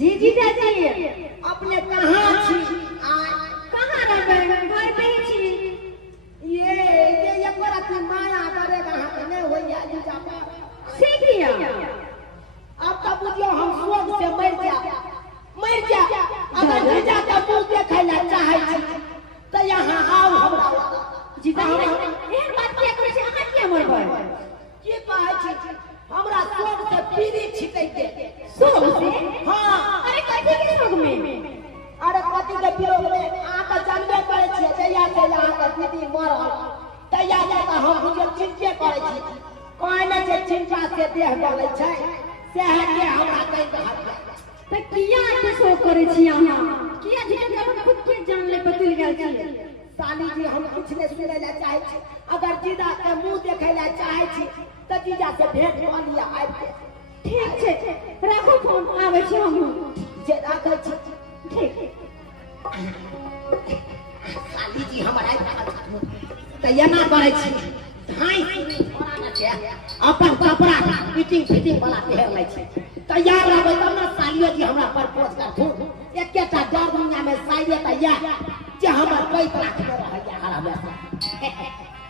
जी जीजा जी अपने कहाँ छी कहाँ रहबै घर पे ही छी ये एक बार की माया करेगा हाथ में होइया जीजा पर से किया अब तो बुझियो हम शोक से मर जा अगर जीजा का मुंह देखै ला चाहे छी त यहाँ आओ हमरा जीजा एक बात किया करे छी अहाँ किया मरबै की कहै छी हमरा शोक से पीरी छिटै के शोक से हां अरे कथि के शोक में अरे कथि के विरोध में आ त जानबे करे छी जया से यहाँ का दीदी मरल तया से हम बुझे चिंता करे छी कोई न जे चिंता से देह गलै छै से है के हमरा कहि रहल त किया के शोक करे छी अहाँ किया जीजा अपन खुद के जान ले बदल गेल छी साली जी हम कुछ नहीं सुने ला चाहे छी अगर जीजा के मुंह देखे ला चाहे छी त जीजा से भेंट क लिया आबि के ठीक छै राखो फोन आबै छी हम जे राखै छी ठीक साली जी हमर आबि त एना करे छी धाई अपन कपड़ा फिटिंग वाला पहन लै छी तैयार रहबै तब ना सालियो जी हमरा प्रपोज करथुन एकेटा डर दुनिया में साइले त या जे हमर पैत राखले रहैया हर हमेशा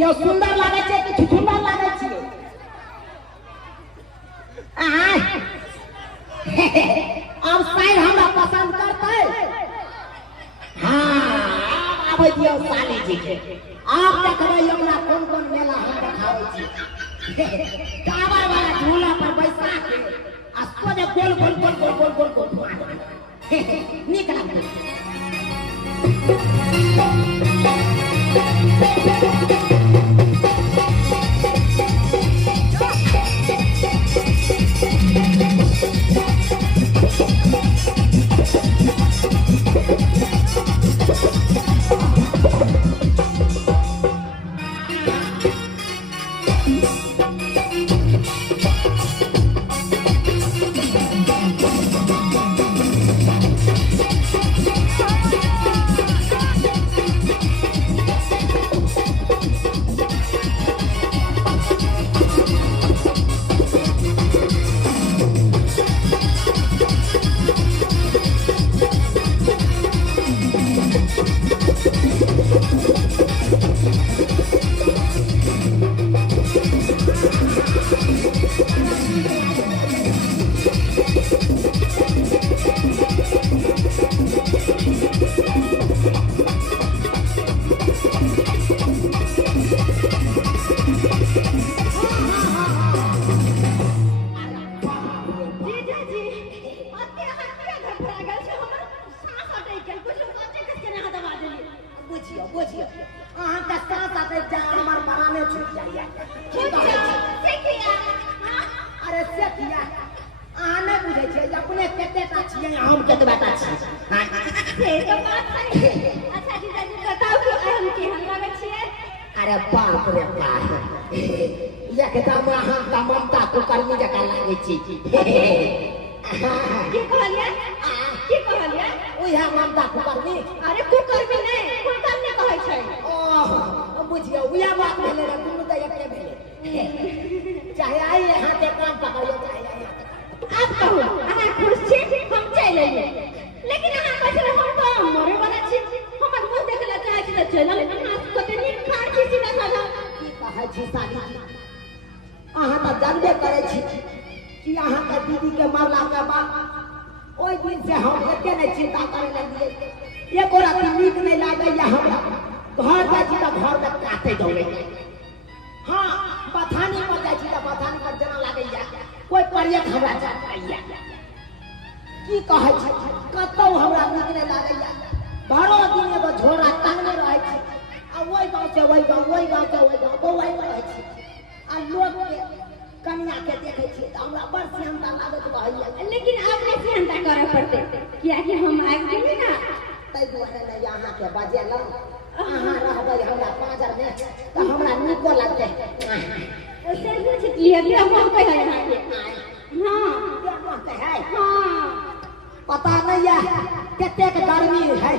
यो सुंदर लागे छै कि सुंदर लागे छै अब साइड हमरा पसंद करतै हां आबै दियो साली जी के आप देखबै हमरा कोन मेला हम देखाबै छी टावर वाला झूला पर बैसा के आ सोजे गोल नीक लागतै अरे से किया आने बुझे छे अपने कते टा छियै हम कतबा टा छी से तो बात है। अच्छा जीजाजी बताओ कि हम केहन लागै छियै? अरे बाप रे बाप, एकदम अहाँ का ममता कुकर्मी जकाँ लागै छी। की कहलियै? की कहलियै? ओहे ममता कुकर्मी। अरे कुकर्मी नहीं, कुकर्मी कहै छै। ओह बुझियो उहे बात भेलै रे, दुनू तऽ एके भेलै। चाहे आई यहाँ के काम पकड़ियो चाहे आप कहू अहाँ खुश छी? हम चलि एलियै, लेकिन अहाँ कहै हम तो मरे वाला छी। हमर मुंह देखला चाहै छी तऽ चलल, अहाँ कते नीक खान छी सीधा साधा। की कहै छी साली, अहाँ तऽ जानबे करै छी कि अहाँ के दीदी के मरला के बाद ओइ दिन से हम एते नहीं चिंता करे लगिए। एको राति नीक नहीं लागैया हमरा। घर जाइ छी तऽ घर में काटे दौड़े। हाँ बथानी पर जाइ छी तऽ बथानी पर जेना लागैया कोई परियत हमरा जाइया। की कहै छी कतौ हमरा नीक नहीं लागैया। भरो दिन एगो झोरा टांगने रहै छी आ ओइ गांव से ओइ गांव, ओइ गांव से ओइ गांव दौड़ै रहै छी। आ लोग के कन्या के देखे छी तऽ हमरा बड़ सेहनता लागत रहैया। लेकिन आपने सेहनता करे पड़ते, कियाकि हम आबि गेली ना। तै दुआरे नहीं अहाँ के बजेलौं। अहाँ रहबै हमरा पाँजर में तऽ हमरा नीको लागतै। से कुछ लिए हम कहै अहाँ के। हां कहते है हां पता नहीं है कतेक गर्मी है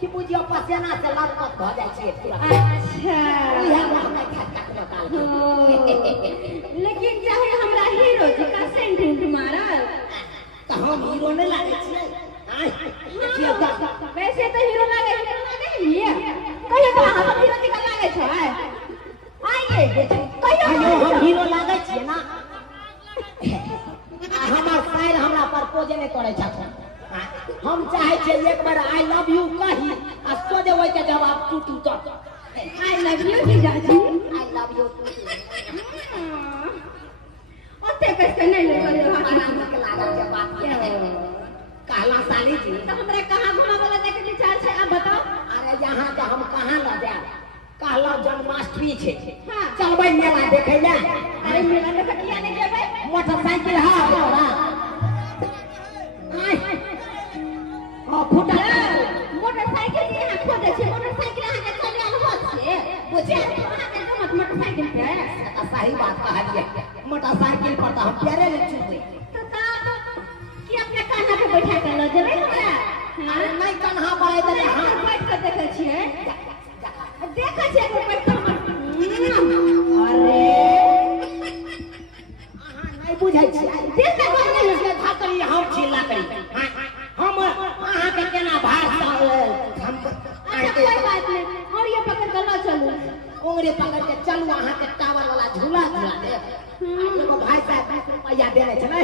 कि बुझियो पसीना से लतपत भ जाइ छियै पूरा। अच्छा इहे हमरा खटखट निकाल के। लेकिन चाहे हमरा हीरो जी का सेंट मारल त हम हीरो नहीं लागे छियै। देखियो त वैसे तो हीरो लागे हिए। कहियो तो हम हीरो जी का लागे छै। आइए कहियो हम हीरो लागे छियै ना। हमर शायर हमरा प्रपोज नहीं करे छथुन। हम चाहे छियै एक बार आई लव यू कही आ सोझे ओइ के जवाब टूटू त आई लव यू जीजाजी। I love you. ओते कैसे नहीं ले आराम के लागल के बात है। कहला साली जी तो हमरा कहां घुमा वाला देखे विचार छै आप बताओ। अरे यहाँ के हम कहाँ ल जाए। कहला जन्माष्टमी छै। हां चलबै मेला देखे ले। अरे मेला देखे किया नहीं जेबै? मोटरसाइकिल है तोरा? हां फुटा मोटरसाइकिल जे यहाँ खोजे छै, मोटरसाइकिल अहाँ के चले अनुभव छै। बुझे अहाँ के मत मोटरसाइकिल पे त सही बात कहलिए। मोटरसाइकिल पर त हम पैरे ले चुबै। तो कि अपने कान्हा पे बैठा के ल जेबै हमरा? अरे नहीं कन्हा पड़े दे। हां बैठ के देखे छियै, देखे छियै को बैठ के। अरे अहाँ नहीं बुझै छियै। देख के कोन नहीं से धाकरी हम छिला करी। हम अहाँ के केना भाग हम अच्छा कोई बात नहीं, और ये पकड़ के ल चलू। उंगली पकड़ के चलू अहाँ के टावर वाला झूला झूला दे। एगो भाई साहब 20 रुपया देने छलै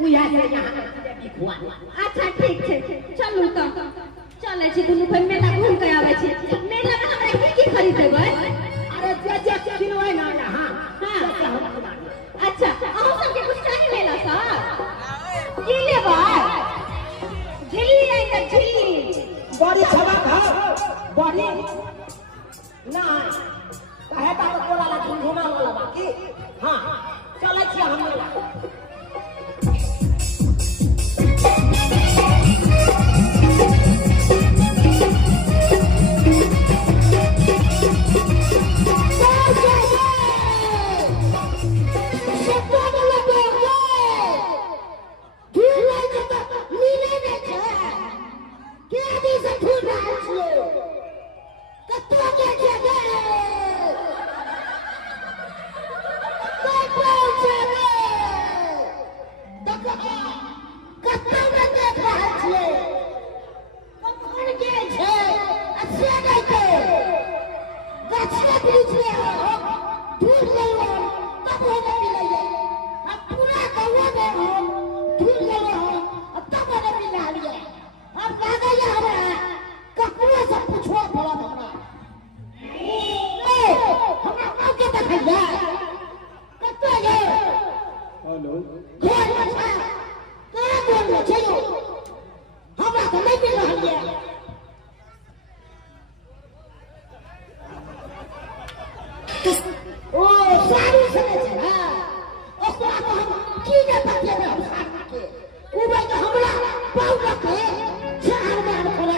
उहे से यहाँ के भी खुआ। अच्छा ठीक छै, चलू त चले छी दुनू भाई मेला घूम के आवे छी। मेला में हमरा की खरीदेबै? अरे जे किनबै ना यहाँ। हां अच्छा अहू सब के कुछ चाहिए मेला सा? की लेबै? झिल्ली आई त झिल्ली बड़ी छबा घर बड़ी ना कहे का तो तोरा ला घुमा वाला बाकी। हां चलै छी हम मेला। हमरा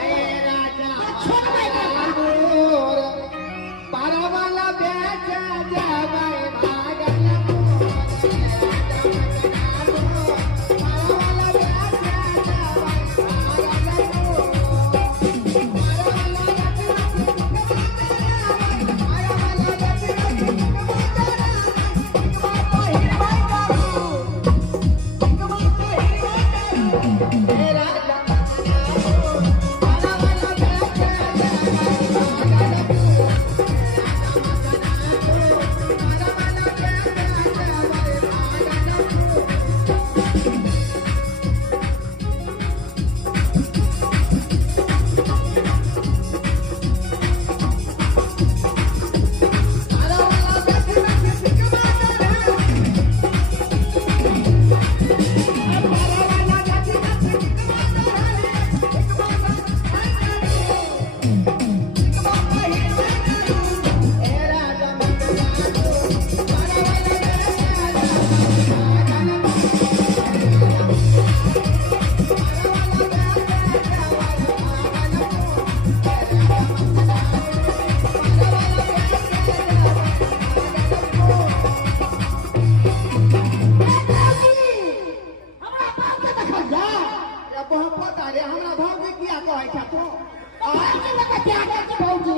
भौजी ने क्या कहते भौजी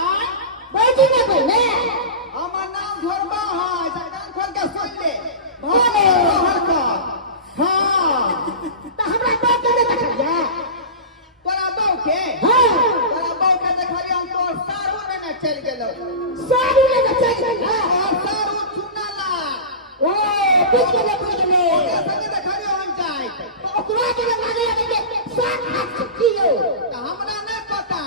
आय भौजी ने बोले हमर नाम धोरबा है जगन खोल के सुन ले बोले हर का हां तो हमरा बात के देखलिए तोरा बहू के हां तोरा बहू के देखलिए हम तोर सारू ने चल गेलो सारू ने चल गेलो और सारू चुनाला ओ कुछ के देखले ओके संगे देखलिए हम जाय तो ओकरा के लागे के साथ हाथ छुटियो तो हमरा नहीं पता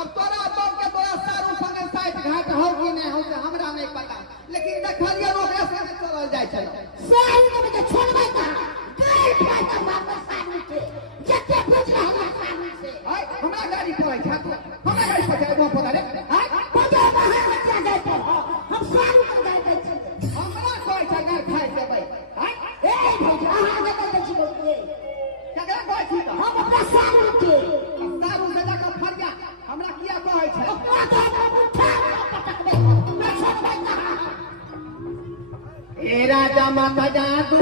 अब तोरा बहू के तोरा सारू संगे साइड घाट हो कि नहीं हो से हमरा नहीं पता लेकिन देखलिए ओकरा संगे चलल जाय छल सारू के छोड़बै का गाड़ी फाटा वापस सारू के जते पूछ रहा सारू से हाय हमरा गाड़ी पड़ै छै हमरा गाड़ी पर जाय वो पता रे हाय पता बाहर क्या जाते हम सारू के जाते छे हमरा कोई जगह खाइ देबै हाय ए भौजी अहाँ जाते छी बोलते जगह कोई छी त हम अपना सारू के सारू से जाकर फरिया हमरा किया कहै छै ओकरा तो हम उठा पटकबे मैं छोड़बै कहां ए राजा माता जादू